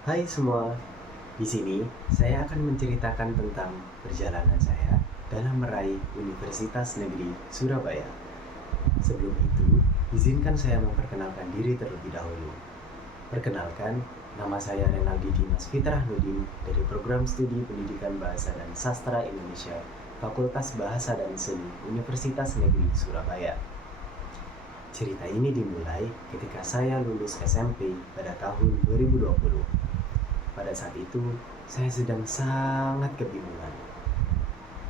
Hai semua, di sini saya akan menceritakan tentang perjalanan saya dalam meraih Universitas Negeri Surabaya. Sebelum itu, izinkan saya memperkenalkan diri terlebih dahulu. Perkenalkan, nama saya Renaldi Dimas Fitrah Nudin dari Program Studi Pendidikan Bahasa dan Sastra Indonesia, Fakultas Bahasa dan Seni Universitas Negeri Surabaya. Cerita ini dimulai ketika saya lulus SMP pada tahun 2020. Pada saat itu, saya sedang sangat kebingungan.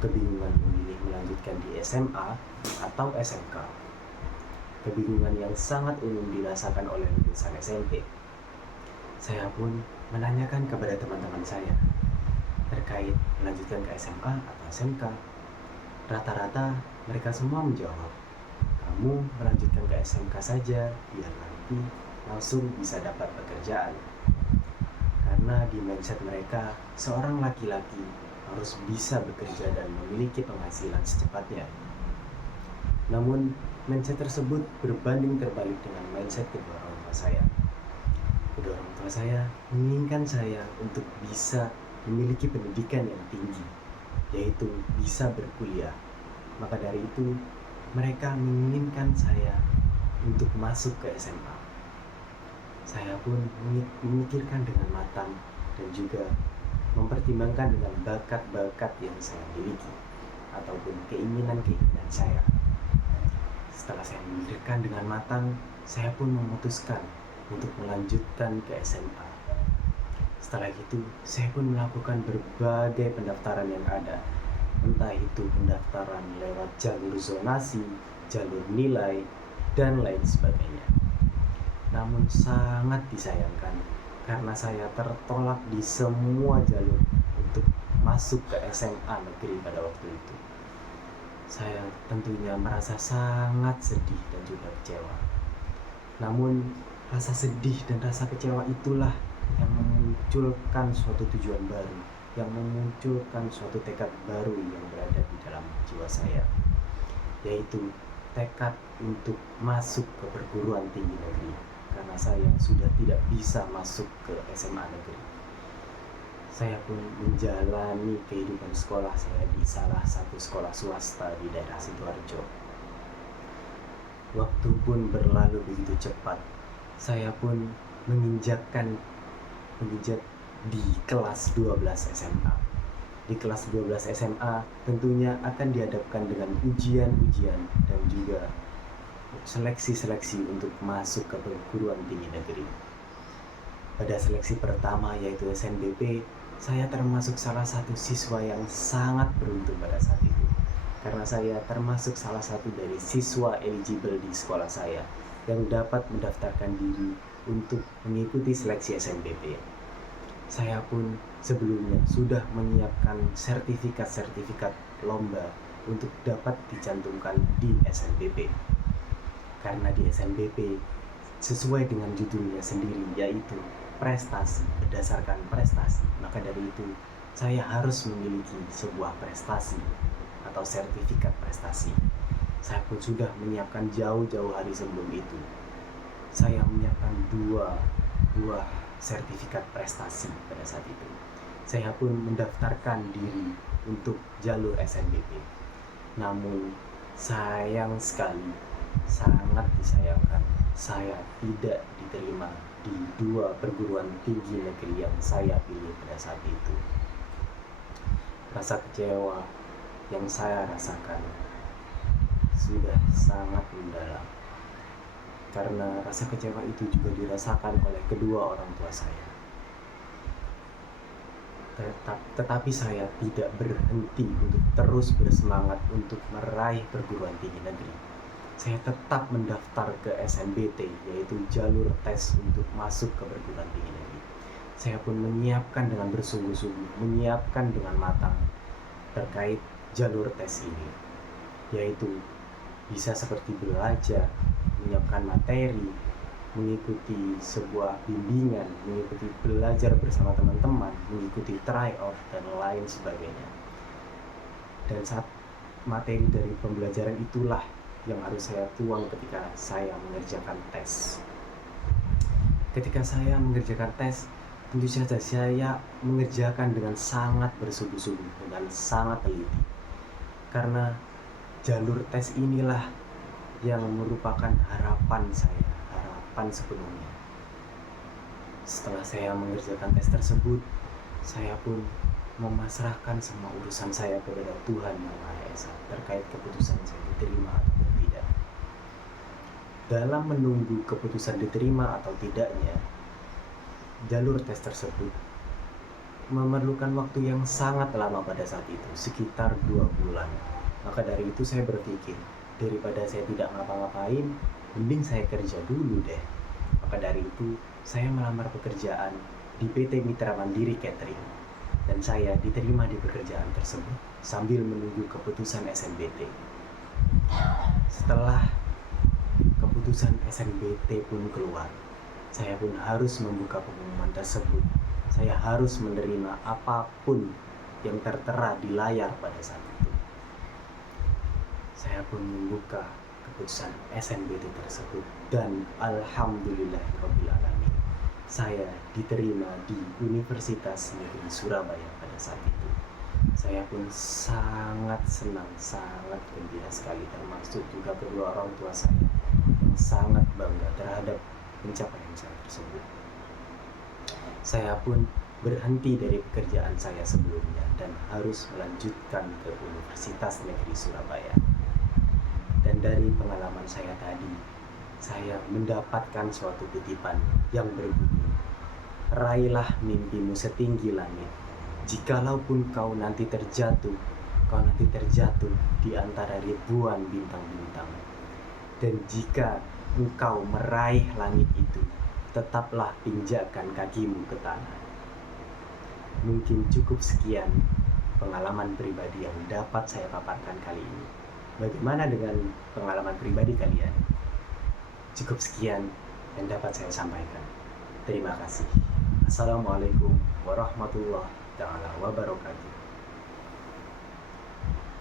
Kebingungan memilih melanjutkan di SMA atau SMK. Kebingungan yang sangat umum dirasakan oleh lulusan SMP. Saya pun menanyakan kepada teman-teman saya terkait melanjutkan ke SMA atau SMK. Rata-rata mereka semua menjawab, kamu melanjutkan ke SMK saja biar nanti langsung bisa dapat pekerjaan. Karena di mindset mereka, seorang laki-laki harus bisa bekerja dan memiliki penghasilan secepatnya. Namun, mindset tersebut berbanding terbalik dengan mindset kedua orang tua saya. Kedua orang tua saya menginginkan saya untuk bisa memiliki pendidikan yang tinggi, yaitu bisa berkuliah. Maka dari itu, mereka menginginkan saya untuk masuk ke SMA. Saya pun memikirkan dengan matang dan juga mempertimbangkan dengan bakat-bakat yang saya miliki ataupun keinginan-keinginan saya. Setelah saya memikirkan dengan matang, saya pun memutuskan untuk melanjutkan ke SMA. Setelah itu, saya pun melakukan berbagai pendaftaran yang ada, entah itu pendaftaran lewat jalur zonasi, jalur nilai, dan lain sebagainya. Namun sangat disayangkan karena saya tertolak di semua jalur untuk masuk ke SMA negeri pada waktu itu. Saya tentunya merasa sangat sedih dan juga kecewa. Namun rasa sedih dan rasa kecewa itulah yang memunculkan suatu tujuan baru, yang memunculkan suatu tekad baru yang berada di dalam jiwa saya, yaitu tekad untuk masuk ke perguruan tinggi negeri. Karena saya sudah tidak bisa masuk ke SMA negeri, saya pun menjalani kehidupan sekolah saya di salah satu sekolah swasta di daerah Sidoarjo. Waktu pun berlalu begitu cepat. Saya pun menginjak di kelas 12 SMA. Di kelas 12 SMA tentunya akan dihadapkan dengan ujian-ujian dan juga seleksi-seleksi untuk masuk ke perguruan tinggi negeri. Pada seleksi pertama yaitu SNBP, saya termasuk salah satu siswa yang sangat beruntung pada saat itu. Karena saya termasuk salah satu dari siswa eligible di sekolah saya yang dapat mendaftarkan diri untuk mengikuti seleksi SNBP. Saya pun sebelumnya sudah menyiapkan sertifikat-sertifikat lomba untuk dapat dicantumkan di SNBP. Karena di SNBP sesuai dengan judulnya sendiri, yaitu prestasi, berdasarkan prestasi, maka dari itu saya harus memiliki sebuah prestasi atau sertifikat prestasi. Saya pun sudah menyiapkan jauh-jauh hari sebelum itu. Saya menyiapkan dua buah sertifikat prestasi pada saat itu. Saya pun mendaftarkan diri untuk jalur SNBP. Namun sayang sekali, sangat disayangkan, saya tidak diterima di dua perguruan tinggi negeri yang saya pilih pada saat itu. Rasa kecewa yang saya rasakan sudah sangat mendalam, karena rasa kecewa itu juga dirasakan oleh kedua orang tua saya. Tetapi saya tidak berhenti untuk terus bersemangat untuk meraih perguruan tinggi negeri. Saya tetap mendaftar ke SNBT, yaitu jalur tes untuk masuk ke perguruan tinggi negeri. Saya pun menyiapkan dengan bersungguh-sungguh, menyiapkan dengan matang terkait jalur tes ini, yaitu bisa seperti belajar, menyiapkan materi, mengikuti sebuah bimbingan, mengikuti belajar bersama teman-teman, mengikuti tryout dan lain sebagainya. Dan saat materi dari pembelajaran itulah yang harus saya tuang ketika saya mengerjakan tes. Ketika saya mengerjakan tes, Tentu saja saya mengerjakan dengan sangat bersungguh-sungguh, dengan sangat teliti. Karena jalur tes inilah yang merupakan harapan saya, harapan sepenuhnya. Setelah saya mengerjakan tes tersebut, saya pun memasrahkan semua urusan saya kepada Tuhan Yang Maha Esa terkait keputusan saya diterima atau tidak. Dalam menunggu keputusan diterima atau tidaknya, jalur tes tersebut memerlukan waktu yang sangat lama pada saat itu, sekitar 2 bulan. Maka dari itu saya berpikir, daripada saya tidak ngapa-ngapain, mending saya kerja dulu deh. Maka dari itu, saya melamar pekerjaan di PT Mitra Mandiri Catering. Dan saya diterima di pekerjaan tersebut sambil menunggu keputusan SNBT. Setelah keputusan SNBT pun keluar, saya pun harus membuka pengumuman tersebut. Saya harus menerima apapun yang tertera di layar pada saat itu. Saya pun membuka keputusan SNBT tersebut dan alhamdulillahirrabbilalamin, saya diterima di Universitas Negeri Surabaya pada saat itu. Saya pun sangat senang, sangat gembira sekali, termasuk juga kedua orang tua saya yang sangat bangga terhadap pencapaian saya tersebut. Saya pun berhenti dari pekerjaan saya sebelumnya dan harus melanjutkan ke Universitas Negeri Surabaya. Dan dari pengalaman saya tadi, saya mendapatkan suatu kutipan yang berbunyi, raihlah mimpimu setinggi langit. Jikalaupun kau nanti terjatuh di antara ribuan bintang-bintang. Dan jika engkau meraih langit itu, tetaplah pinjakan kakimu ke tanah. Mungkin cukup sekian pengalaman pribadi yang dapat saya paparkan kali ini. Bagaimana dengan pengalaman pribadi kalian? Cukup sekian yang dapat saya sampaikan. Terima kasih. Assalamualaikum warahmatullahi wabarakatuh.